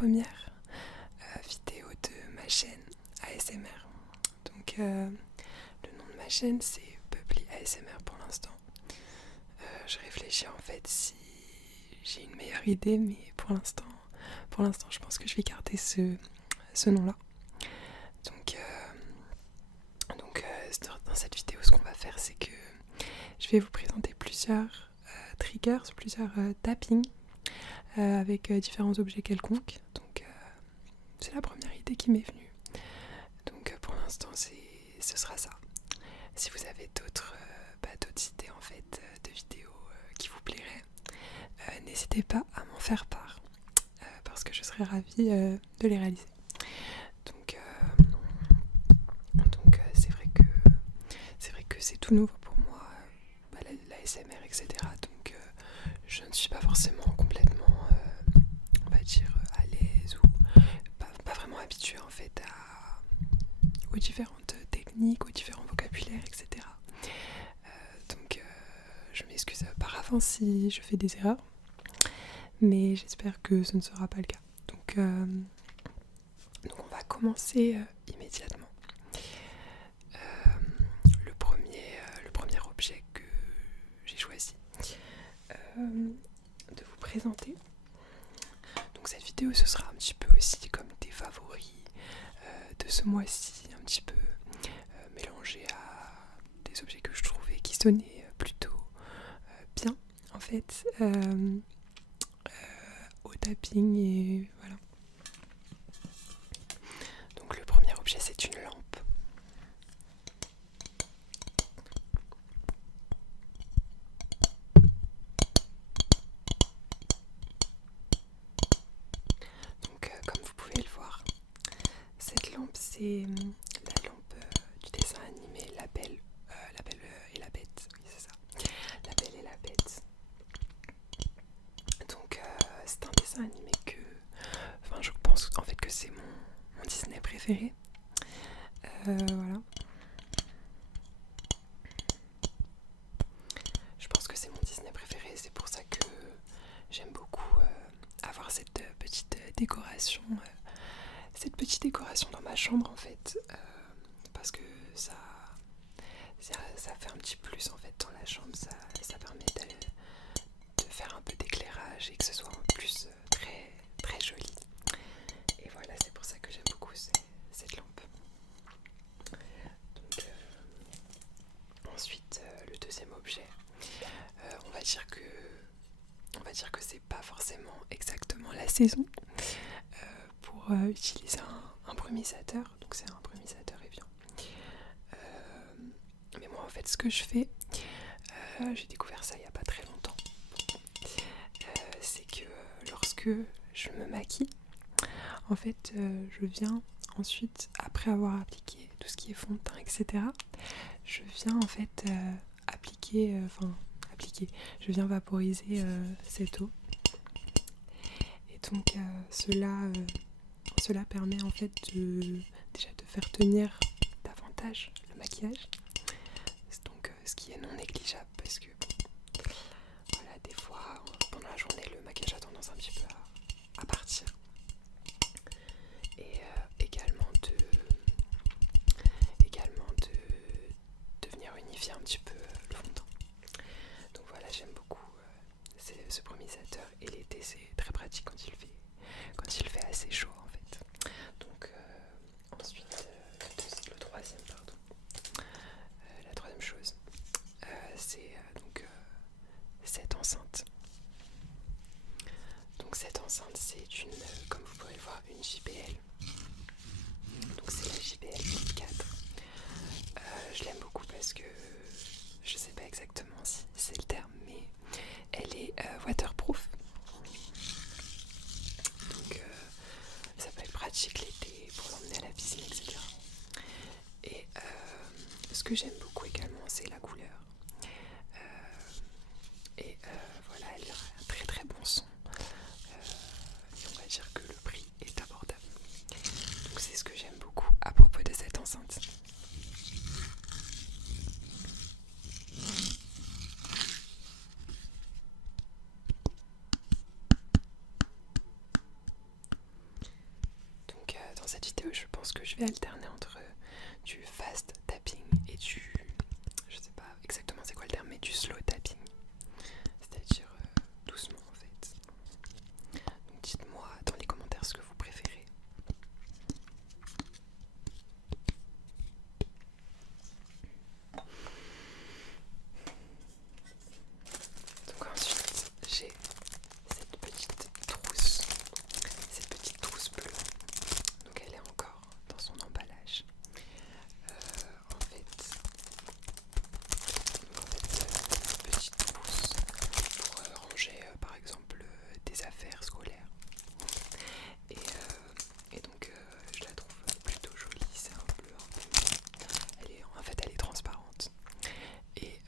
première vidéo de ma chaîne ASMR. Donc le nom de ma chaîne c'est Bubbly ASMR pour l'instant. Je réfléchis en fait si j'ai une meilleure idée, mais pour l'instant je pense que je vais garder ce nom-là. Donc dans cette vidéo, ce qu'on va faire, c'est que je vais vous présenter plusieurs triggers, plusieurs tappings avec différents objets quelconques. Donc c'est la première idée qui m'est venue. Donc pour l'instant, ce sera ça. Si vous avez d'autres idées en fait de vidéos qui vous plairaient, n'hésitez pas à m'en faire part parce que je serais ravie de les réaliser. Donc c'est vrai que c'est tout nouveau pour moi, l'ASMR, etc. Donc je ne suis pas forcément complètement, on va dire, à l'aise ou pas vraiment habituée en fait aux différentes techniques, aux différents vocabulaires, etc. Donc je m'excuse par avance si je fais des erreurs, mais j'espère que ce ne sera pas le cas. Donc on va commencer immédiatement. Le premier objet que j'ai choisi de vous présenter. Donc cette vidéo, ce sera un petit peu aussi comme des favoris de ce mois-ci, un petit peu mélangé à des objets que je trouvais qui sonnaient plutôt bien en fait au tapping, et voilà. Donc le premier objet, c'est une lampe. Donc comme vous pouvez le voir, cette lampe, c'est la lampe du dessin animé La Belle et la Bête. Oui, c'est ça. La Belle et la Bête. Donc c'est un dessin animé que... Enfin, je pense en fait que c'est mon Disney préféré. Voilà. Je pense que c'est mon Disney préféré, c'est pour ça que j'aime beaucoup avoir cette petite décoration dans ma chambre en fait, parce que ça fait un petit plus en fait dans la chambre, ça permet de faire un peu d'éclairage et que ce soit en plus très très joli. Et voilà, c'est pour ça que j'aime beaucoup cette lampe. Donc ensuite le deuxième objet, on va dire que c'est pas forcément exactement la saison pour utiliser un brumisateur. Donc c'est un brumisateur Evian. Mais moi en fait ce que je fais, j'ai découvert ça il n'y a pas très longtemps, c'est que lorsque je me maquille, en fait je viens ensuite, après avoir appliqué tout ce qui est fond de teint, etc., je viens en fait je viens vaporiser cette eau. Et donc cela permet en fait déjà de faire tenir davantage le maquillage. Donc ce qui est non négligeable, parce que voilà, des fois pendant la journée le maquillage a tendance un petit peu à partir. Et également de venir unifier un petit peu le fond de teint. Donc voilà, j'aime beaucoup ce brumisateur, et l'été c'est très pratique quand il fait assez chaud en fait. Donc ensuite la troisième chose, c'est donc cette enceinte. Donc cette enceinte, c'est comme vous pouvez le voir, une JBL. Donc c'est la JBL 4. Je l'aime beaucoup parce que je sais pas exactement si c'est le terme, mais elle est waterproof. Donc ça peut être pratique l'été pour l'emmener à la piscine, etc. Et ce que j'aime beaucoup également, c'est la couleur. Et voilà, elle a un très très bon son. Et on va dire que le prix est abordable. Donc c'est ce que j'aime beaucoup à propos de cette enceinte. cette vidéo, je pense que je vais alterner entre du fast tapping et du, je sais pas exactement c'est quoi le terme, mais du slow tapping, c'est-à-dire doucement en fait. Donc dites-moi dans les commentaires ce que vous préférez. Donc ensuite j'ai cette petite trousse bleue. Donc elle est encore dans son emballage. En fait, petite trousse pour ranger par exemple des affaires scolaires. Et donc je la trouve plutôt jolie, c'est un bleu un peu. Elle est transparente. Et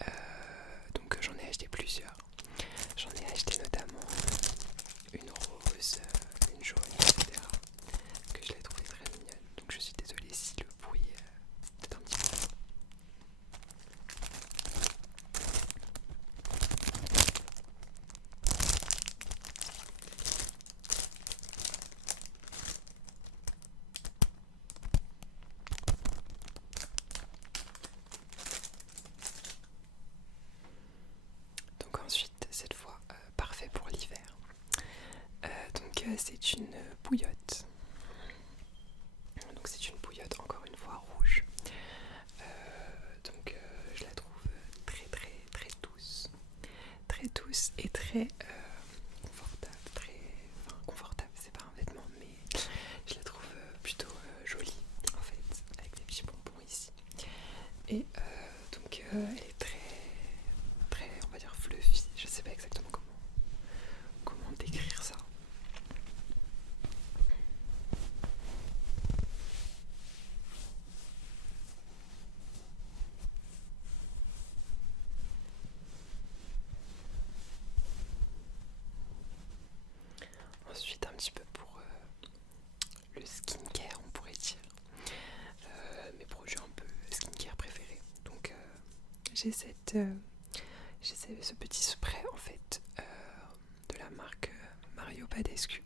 donc j'en ai acheté plusieurs. J'en ai acheté notamment une rose, une jaune, etc. Que je l'ai trouvée très mignonne. Donc je suis désolée si le bruit est un petit peu fort. Donc ensuite, cette fois, parfait pour l'hiver. C'est une bouillotte. Donc c'est une bouillotte encore une fois rouge. Je la trouve très très très douce. Très douce et très confortable. Confortable, c'est pas un vêtement, mais je la trouve plutôt jolie en fait, avec des petits bonbons ici. Et elle est très, on va dire fluffy. Je sais pas exactement comment décrire ça. Ensuite, un petit peu pour le skincare, on pourrait dire. Mes produits un peu skincare préférés. Donc, j'ai ce petit spray en fait de la marque Mario Badescu.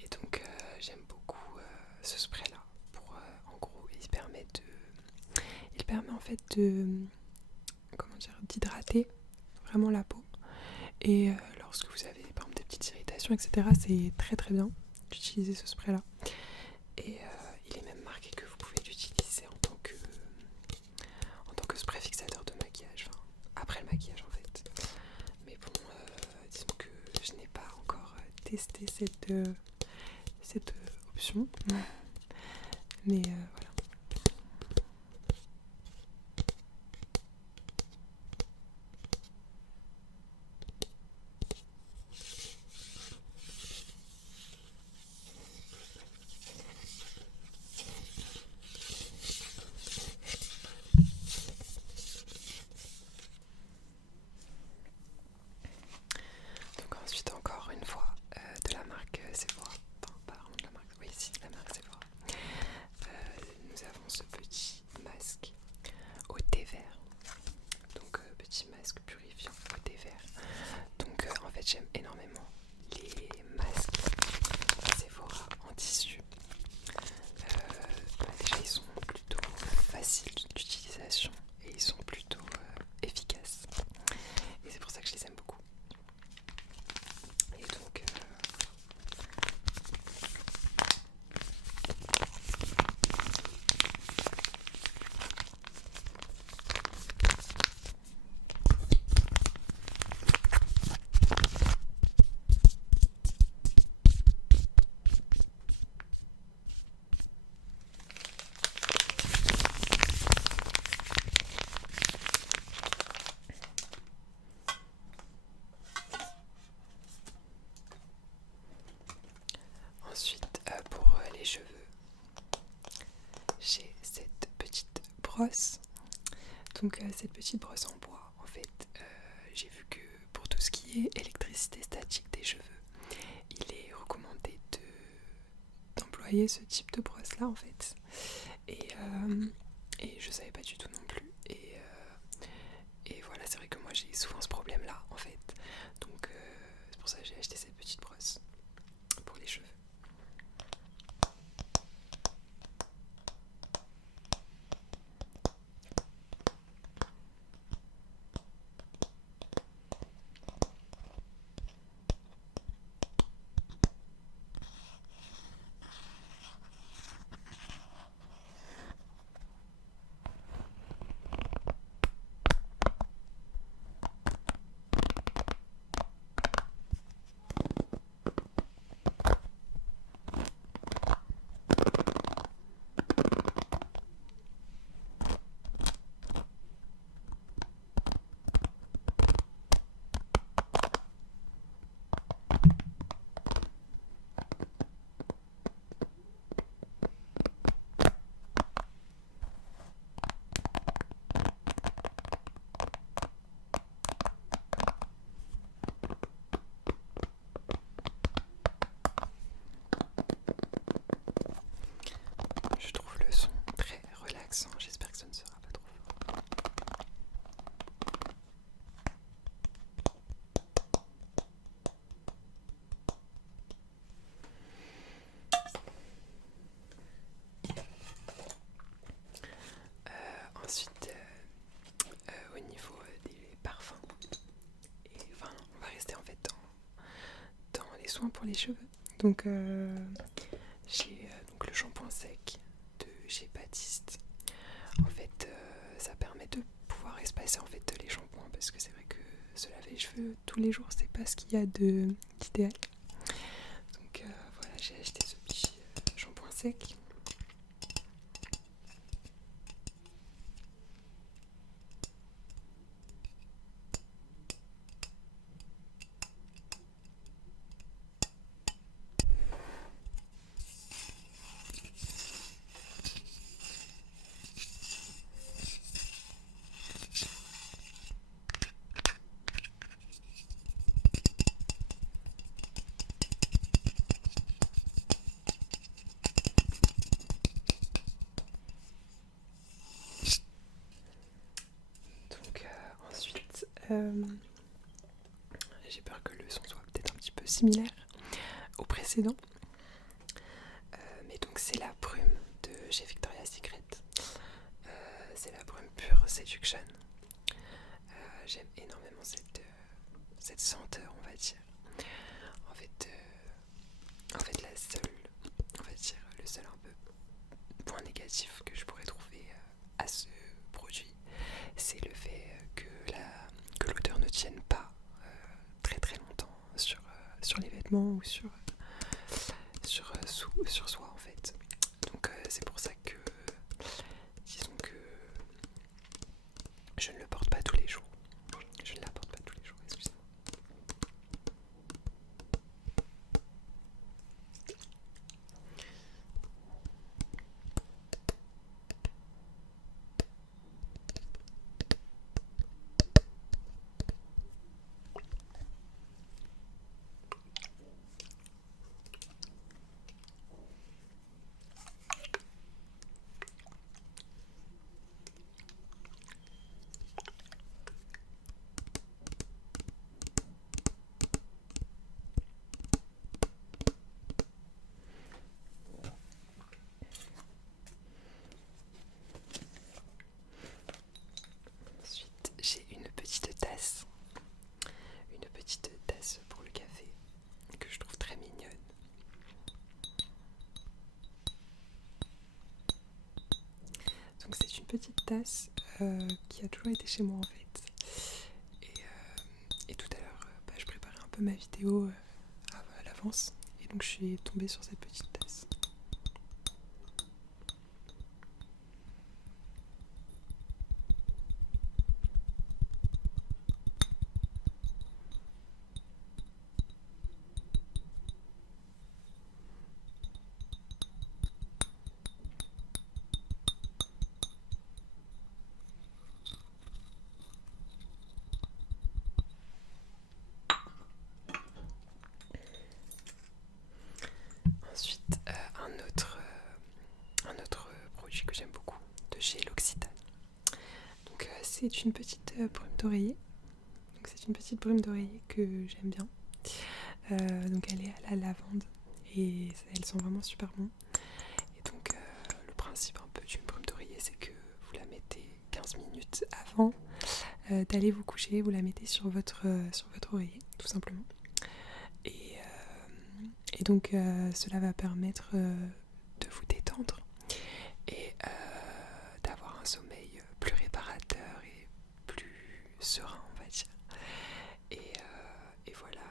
Et donc, j'aime beaucoup ce spray là. En gros, il permet en fait d'hydrater vraiment la peau. Et lorsque vous avez par exemple des petites irritations, etc., c'est très très bien d'utiliser ce spray là. Et il est même marqué que vous pouvez l'utiliser en tant que spray fixateur de maquillage, enfin, après le maquillage en fait. Mais bon, disons que je n'ai pas encore testé cette option. Mais voilà. Donc ensuite encore une fois de la marque Sephora, enfin pas vraiment de la marque, oui si de la marque Sephora. Nous avons ce petit masque au thé vert. Donc petit masque purifiant au thé vert. Donc en fait j'aime énormément les masques Sephora en tissu. Déjà ils sont plutôt faciles d'utilisation et ils sont plutôt efficaces. Et c'est pour ça que je les aime beaucoup. Et donc ensuite pour les cheveux, j'ai cette petite brosse. Donc cette petite brosse en bois, en fait, j'ai vu que pour tout ce qui est électricité statique des cheveux, il est recommandé d'employer ce type de brosse là en fait. Et je savais pas du tout non plus. Et voilà, c'est vrai que moi j'ai souvent ce problème là en fait. Donc c'est pour ça que j'ai acheté cette petite brosse pour les cheveux. pour les cheveux. Donc j'ai donc le shampoing sec de chez Baptiste. En fait ça permet de pouvoir espacer en fait les shampoings, parce que c'est vrai que se laver les cheveux tous les jours c'est pas ce qu'il y a d'idéal. Donc voilà, j'ai acheté ce petit shampoing sec. Donc ensuite j'ai peur que le son soit peut-être un petit peu similaire au précédent. Mais donc c'est la brume de chez Victoria's Secret. C'est la brume Pure Seduction. J'aime énormément cette senteur, on va dire. En fait le seul un peu point négatif que je pourrais trouver à ce produit, c'est le fait que l'odeur ne tienne pas très très longtemps sur les vêtements ou sur soi en fait. Donc c'est pour ça que disons que je ne le porte pas tous les jours. Je ne la porte pas tous les jours, excusez-moi. Ensuite, j'ai une petite tasse pour le café que je trouve très mignonne. Donc c'est une petite tasse qui a toujours été chez moi en fait. Et tout à l'heure, je préparais un peu ma vidéo à l'avance, et donc je suis tombée sur cette petite tasse. Ensuite, un autre produit que j'aime beaucoup de chez L'Occitane. Donc c'est une petite brume d'oreiller. Donc c'est une petite brume d'oreiller que j'aime bien. Donc elle est à la lavande et elle sent vraiment super bon. Et donc le principe un peu d'une brume d'oreiller, c'est que vous la mettez 15 minutes avant d'aller vous coucher, vous la mettez sur votre oreiller tout simplement. Et donc cela va permettre de vous détendre et d'avoir un sommeil plus réparateur et plus serein, on va dire. Et voilà,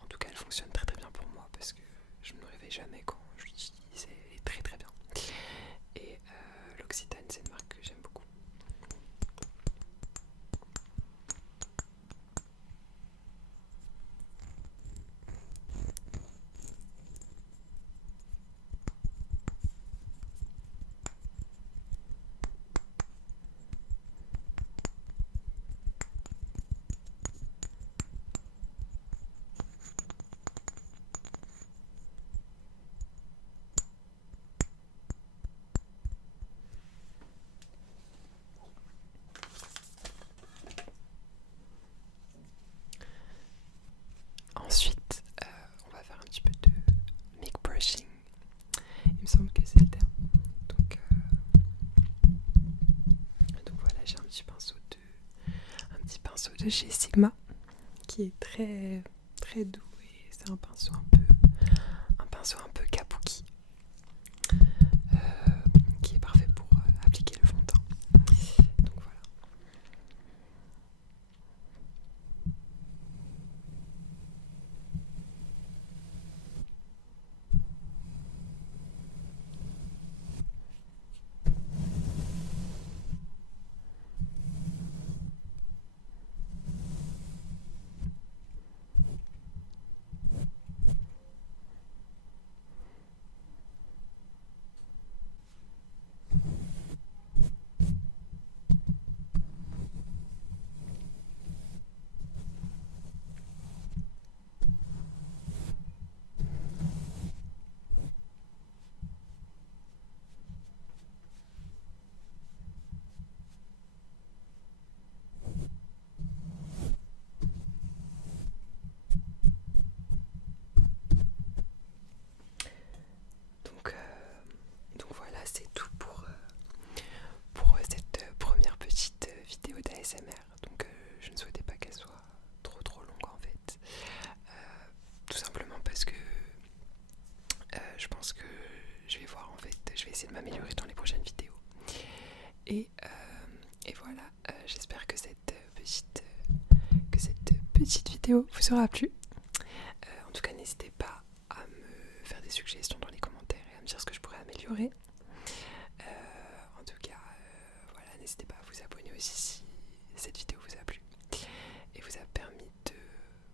en tout cas elle fonctionne très très bien pour moi, parce que je ne me réveille jamais quand je l'utilise, elle est très très bien. Et L'Occitane, c'est une marque que j'aime beaucoup. Ensuite, on va faire un petit peu de mic brushing. Il me semble que c'est le terme. Donc voilà, j'ai un petit pinceau de chez Sigma qui est très très doux, et c'est un pinceau un peu pinceau un peu kabuki qui est parfait pour appliquer le fond de teint. Donc voilà. Donc voilà, c'est tout pour cette première petite vidéo d'ASMR. Donc je ne souhaitais pas qu'elle soit trop longue en fait. Tout simplement parce que je pense que je vais voir en fait, je vais essayer de m'améliorer dans les prochaines vidéos. Et voilà, j'espère que cette petite vidéo vous aura plu. En tout cas, n'hésitez pas à me faire des suggestions dans les commentaires et à me dire ce que je pourrais améliorer. En tout cas, voilà, n'hésitez pas à vous abonner aussi si cette vidéo vous a plu et vous a permis de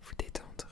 vous détendre